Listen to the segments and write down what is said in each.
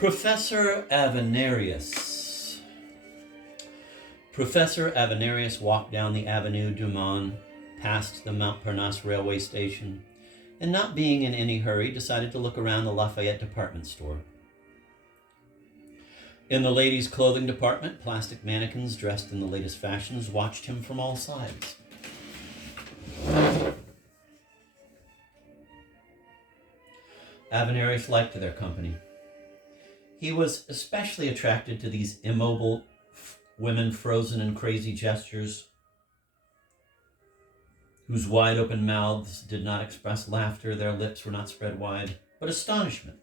Professor Avenarius. Professor Avenarius walked down the Avenue du Mans, past the Montparnasse railway station, and not being in any hurry, decided to look around the Lafayette department store. In the ladies' clothing department, plastic mannequins dressed in the latest fashions watched him from all sides. Avenarius liked their company. He was especially attracted to these immobile women frozen in crazy gestures, whose wide-open mouths did not express laughter, their lips were not spread wide, but astonishment.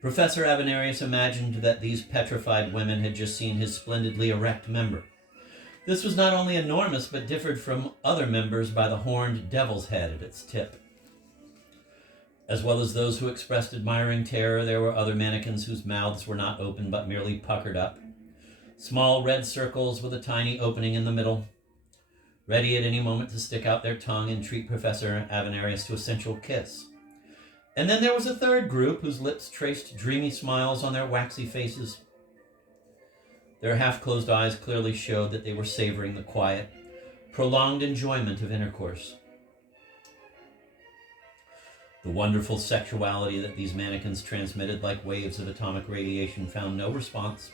Professor Avenarius imagined that these petrified women had just seen his splendidly erect member. This was not only enormous, but differed from other members by the horned devil's head at its tip. As well as those who expressed admiring terror, there were other mannequins whose mouths were not open but merely puckered up. Small red circles with a tiny opening in the middle, ready at any moment to stick out their tongue and treat Professor Avenarius to a sensual kiss. And then there was a third group whose lips traced dreamy smiles on their waxy faces. Their half-closed eyes clearly showed that they were savoring the quiet, prolonged enjoyment of intercourse. The wonderful sexuality that these mannequins transmitted like waves of atomic radiation found no response.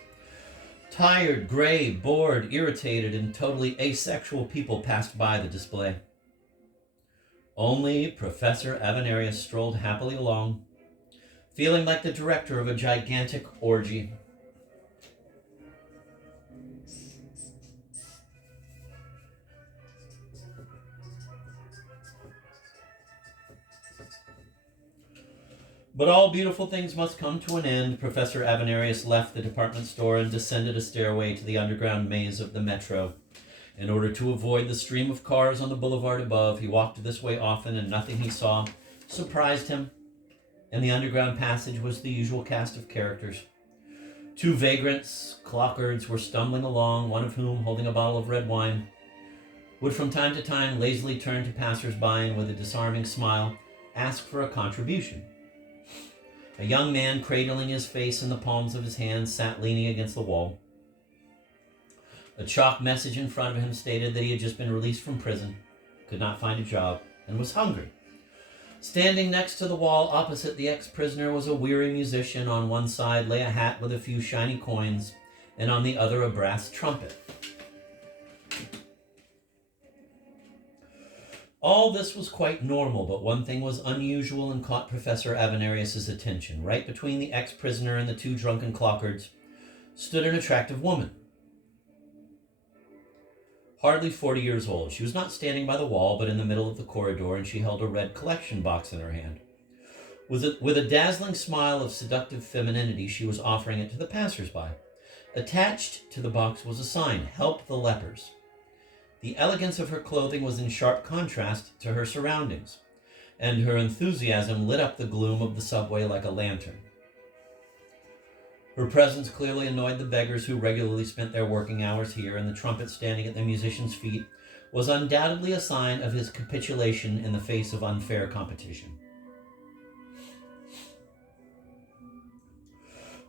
Tired, gray, bored, irritated, and totally asexual people passed by the display. Only Professor Avenarius strolled happily along, feeling like the director of a gigantic orgy. But all beautiful things must come to an end. Professor Avenarius left the department store and descended a stairway to the underground maze of the metro. In order to avoid the stream of cars on the boulevard above, he walked this way often, and nothing he saw surprised him. In the underground passage was the usual cast of characters. Two vagrants, clockards, were stumbling along, one of whom, holding a bottle of red wine, would from time to time lazily turn to passers-by and with a disarming smile ask for a contribution. A young man, cradling his face in the palms of his hands, sat leaning against the wall. A chalk message in front of him stated that he had just been released from prison, could not find a job, and was hungry. Standing next to the wall opposite the ex-prisoner was a weary musician. On one side lay a hat with a few shiny coins, and on the other a brass trumpet. All this was quite normal, but one thing was unusual and caught Professor Avenarius' attention. Right between the ex-prisoner and the two drunken clockards stood an attractive woman. Hardly 40 years old. She was not standing by the wall, but in the middle of the corridor, and she held a red collection box in her hand. With a dazzling smile of seductive femininity, she was offering it to the passers-by. Attached to the box was a sign, "Help the Lepers." The elegance of her clothing was in sharp contrast to her surroundings, and her enthusiasm lit up the gloom of the subway like a lantern. Her presence clearly annoyed the beggars who regularly spent their working hours here, and the trumpet standing at the musician's feet was undoubtedly a sign of his capitulation in the face of unfair competition.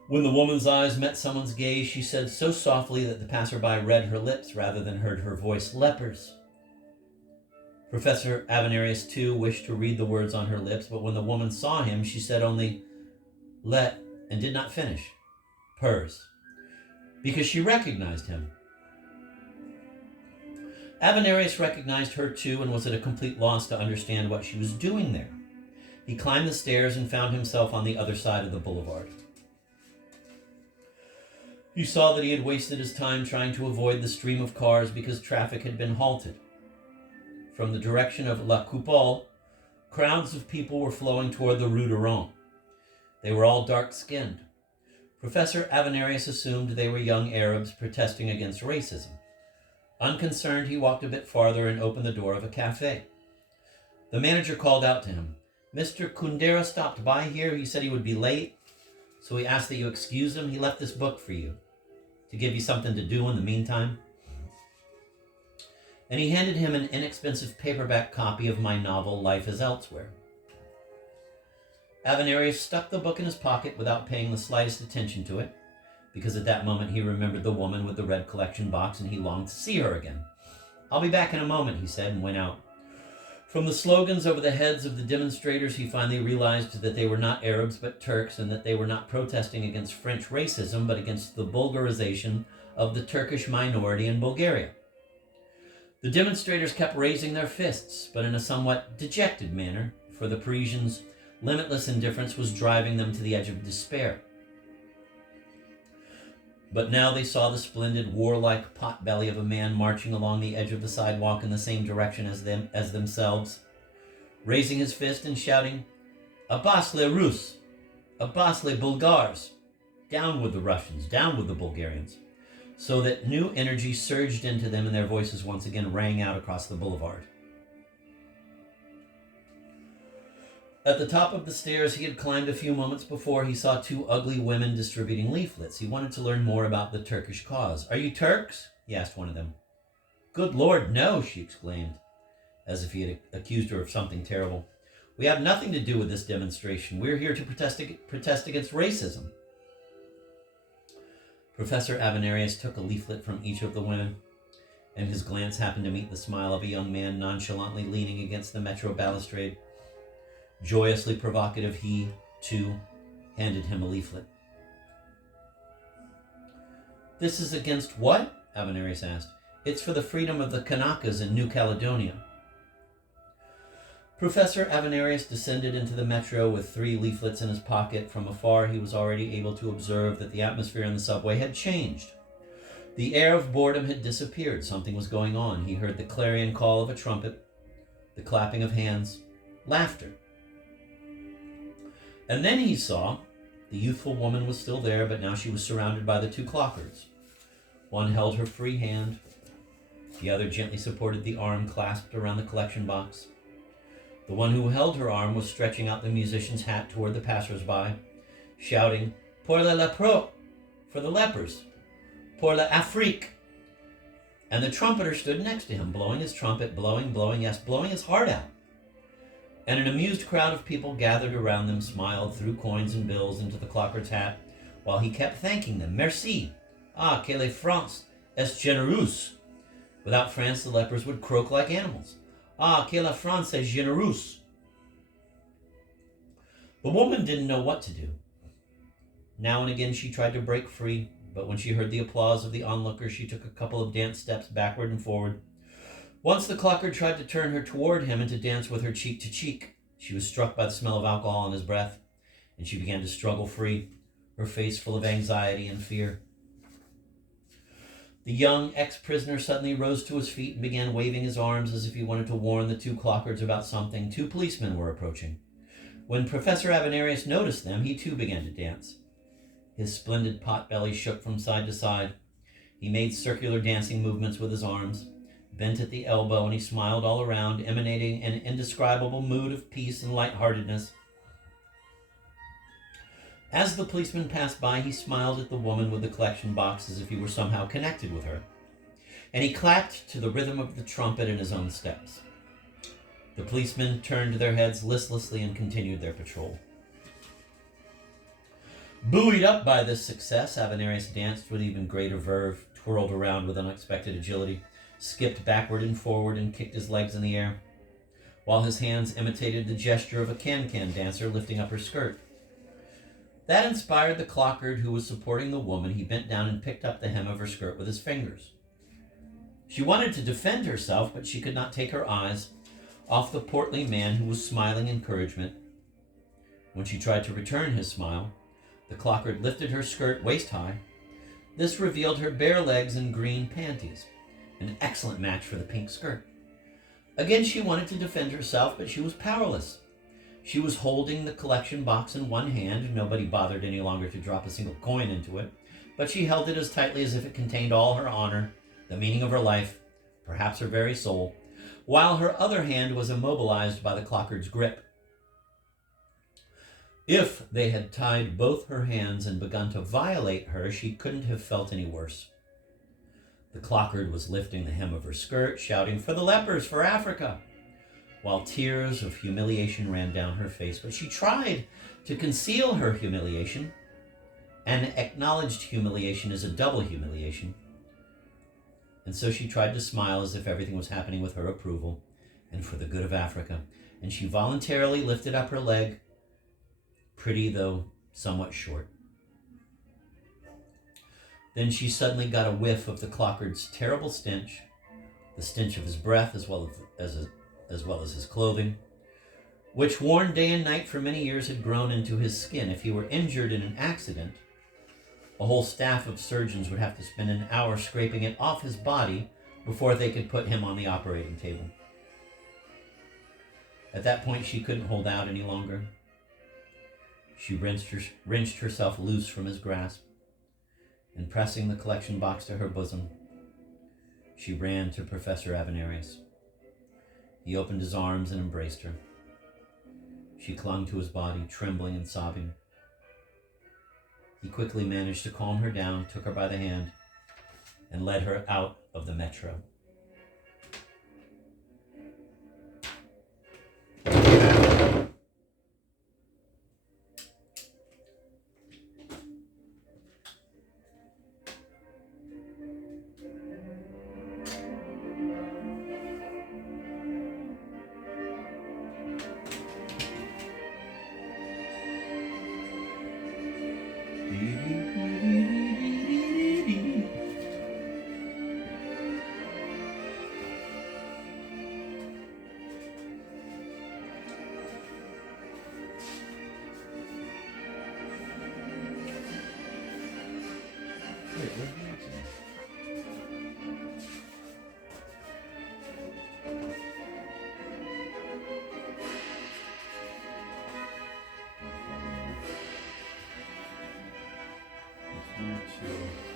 When the woman's eyes met someone's gaze, she said so softly that the passerby read her lips rather than heard her voice, "Lepers." Professor Avenarius, too, wished to read the words on her lips, but when the woman saw him, she said only, "Let," and did not finish, "pers," because she recognized him. Avenarius recognized her, too, and was at a complete loss to understand what she was doing there. He climbed the stairs and found himself on the other side of the boulevard. He saw that he had wasted his time trying to avoid the stream of cars because traffic had been halted. From the direction of La Coupole, crowds of people were flowing toward the Rue de Rome. They were all dark-skinned. Professor Avenarius assumed they were young Arabs protesting against racism. Unconcerned, he walked a bit farther and opened the door of a cafe. The manager called out to him, "Mr. Kundera stopped by here. He said he would be late, so he asked that you excuse him. He left this book for you, to give you something to do in the meantime." And he handed him an inexpensive paperback copy of my novel, Life is Elsewhere. Avenarius stuck the book in his pocket without paying the slightest attention to it, because at that moment he remembered the woman with the red collection box and he longed to see her again. "I'll be back in a moment," he said, and went out. From the slogans over the heads of the demonstrators, he finally realized that they were not Arabs but Turks, and that they were not protesting against French racism but against the Bulgarization of the Turkish minority in Bulgaria. The demonstrators kept raising their fists, but in a somewhat dejected manner, for the Parisians' limitless indifference was driving them to the edge of despair. But now they saw the splendid, warlike potbelly of a man marching along the edge of the sidewalk in the same direction as themselves, raising his fist and shouting, "Abbas les Russes! Abbas les Bulgars! Down with the Russians! Down with the Bulgarians!" So that new energy surged into them and their voices once again rang out across the boulevard. At the top of the stairs he had climbed a few moments before, he saw two ugly women distributing leaflets. He wanted to learn more about the Turkish cause. "Are you Turks?" he asked one of them. "Good Lord, no," she exclaimed, as if he had accused her of something terrible. "We have nothing to do with this demonstration. We're here to protest against racism." Professor Avenarius took a leaflet from each of the women, and his glance happened to meet the smile of a young man nonchalantly leaning against the metro balustrade. Joyously provocative, he, too, handed him a leaflet. "This is against what?" Avenarius asked. "It's for the freedom of the Kanakas in New Caledonia." Professor Avenarius descended into the metro with 3 leaflets in his pocket. From afar, he was already able to observe that the atmosphere in the subway had changed. The air of boredom had disappeared. Something was going on. He heard the clarion call of a trumpet, the clapping of hands, laughter. And then he saw the youthful woman was still there, but now she was surrounded by the 2 clockards. One held her free hand. The other gently supported the arm clasped around the collection box. The one who held her arm was stretching out the musician's hat toward the passers-by, shouting, "Pour les lépreux," for the lepers, "Pour l'Afrique." And the trumpeter stood next to him, blowing his trumpet, blowing his heart out. And an amused crowd of people gathered around them, smiled, threw coins and bills into the clockard's hat, while he kept thanking them. "Merci. Ah, que la France est généreuse." Without France, the lepers would croak like animals. "Ah, que la France est généreuse." The woman didn't know what to do. Now and again she tried to break free, but when she heard the applause of the onlookers, she took a couple of dance steps backward and forward. Once the clockard tried to turn her toward him and to dance with her cheek to cheek. She was struck by the smell of alcohol in his breath, and she began to struggle free, her face full of anxiety and fear. The young ex-prisoner suddenly rose to his feet and began waving his arms as if he wanted to warn the 2 clockards about something. 2 policemen were approaching. When Professor Avenarius noticed them, he too began to dance. His splendid pot-belly shook from side to side. He made circular dancing movements with his arms, bent at the elbow, and he smiled all around, emanating an indescribable mood of peace and lightheartedness. As the policeman passed by, he smiled at the woman with the collection box as if he were somehow connected with her, and he clapped to the rhythm of the trumpet in his own steps. The policemen turned their heads listlessly and continued their patrol. Buoyed up by this success, Avenarius danced with even greater verve, twirled around with unexpected agility, skipped backward and forward, and kicked his legs in the air, while his hands imitated the gesture of a can-can dancer lifting up her skirt. That inspired the clockard who was supporting the woman. He bent down and picked up the hem of her skirt with his fingers. She wanted to defend herself, but she could not take her eyes off the portly man who was smiling encouragement. When she tried to return his smile, the clockard lifted her skirt waist-high. This revealed her bare legs and green panties, an excellent match for the pink skirt. Again she wanted to defend herself, but she was powerless. She was holding the collection box in one hand. Nobody bothered any longer to drop a single coin into it, but she held it as tightly as if it contained all her honor, the meaning of her life, perhaps her very soul, while her other hand was immobilized by the clockard's grip. If they had tied both her hands and begun to violate her, she couldn't have felt any worse. The clockard was lifting the hem of her skirt, shouting, "For the lepers, for Africa!" while tears of humiliation ran down her face. But she tried to conceal her humiliation. An acknowledged humiliation is a double humiliation. And so she tried to smile as if everything was happening with her approval and for the good of Africa. And she voluntarily lifted up her leg, pretty though somewhat short. Then she suddenly got a whiff of the clockard's terrible stench, the stench of his breath as well as his clothing, which, worn day and night for many years, had grown into his skin. If he were injured in an accident, a whole staff of surgeons would have to spend an hour scraping it off his body before they could put him on the operating table. At that point, she couldn't hold out any longer. She wrenched herself loose from his grasp, and pressing the collection box to her bosom, she ran to Professor Avenarius. He opened his arms and embraced her. She clung to his body, trembling and sobbing. He quickly managed to calm her down, took her by the hand, and led her out of the metro. Let's